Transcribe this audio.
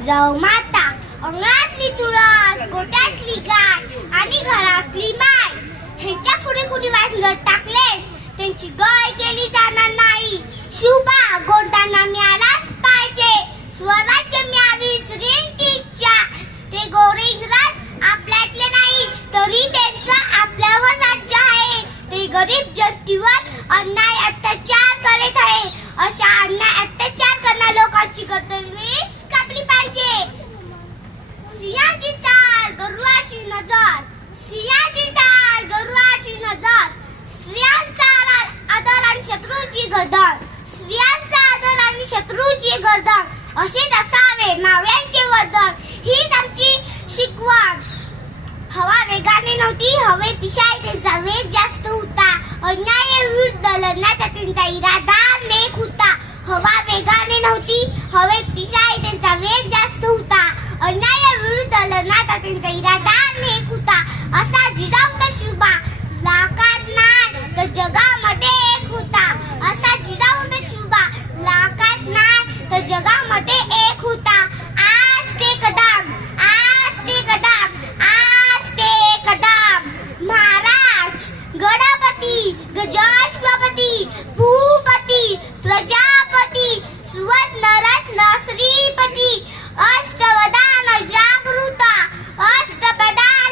जिजाऊ माता, अंगणातली तुळस, गोट्यातली गाय आणि घरातली माय, ह्यांच्या पुढे कुणी वांजर टाकलेस त्यांची गय केली जाणार नाही. शुभा गोंडांना मिळालाच पाहिजे, स्वराज्य मिळावी स्त्रियांची इच्छा. ते गोरे इंग्रज आपल्यातले नाही तरी त्यांचं आपल्यावर राज्य आहे. ते गरीब जनतेवर अन्याय अत्याचार करीत आहे. अशा अन्याय अत्याचार करणाऱ्या लोकांची कर्तव्ये कापली पाहिजे. सिंहाची चाल गरुडाची नजर, सिंहाची चाल गरुडाची नजर. स्त्रियांचा आदर आणि शत्रूची गर्दन, स्त्रियांचा आदर आणि शत्रूची गर्दन असेच असावे मावळ्यांचे वर्तन. हीच आमची शिकवण. हवा वेगाने नव्हती, हवे पिशाय त्यांचा वेग जास्त होता. अन्यायाविरुद्ध लढण्याचा त्यांचा इरादा नेक होता. हवा वेगाने नव्हती, हवे पिशाय त्यांचा वेग जास्त होता. अन्यायाविरुद्ध लढण्याचा त्यांचा इरादा नेक होता. असा जिजाऊ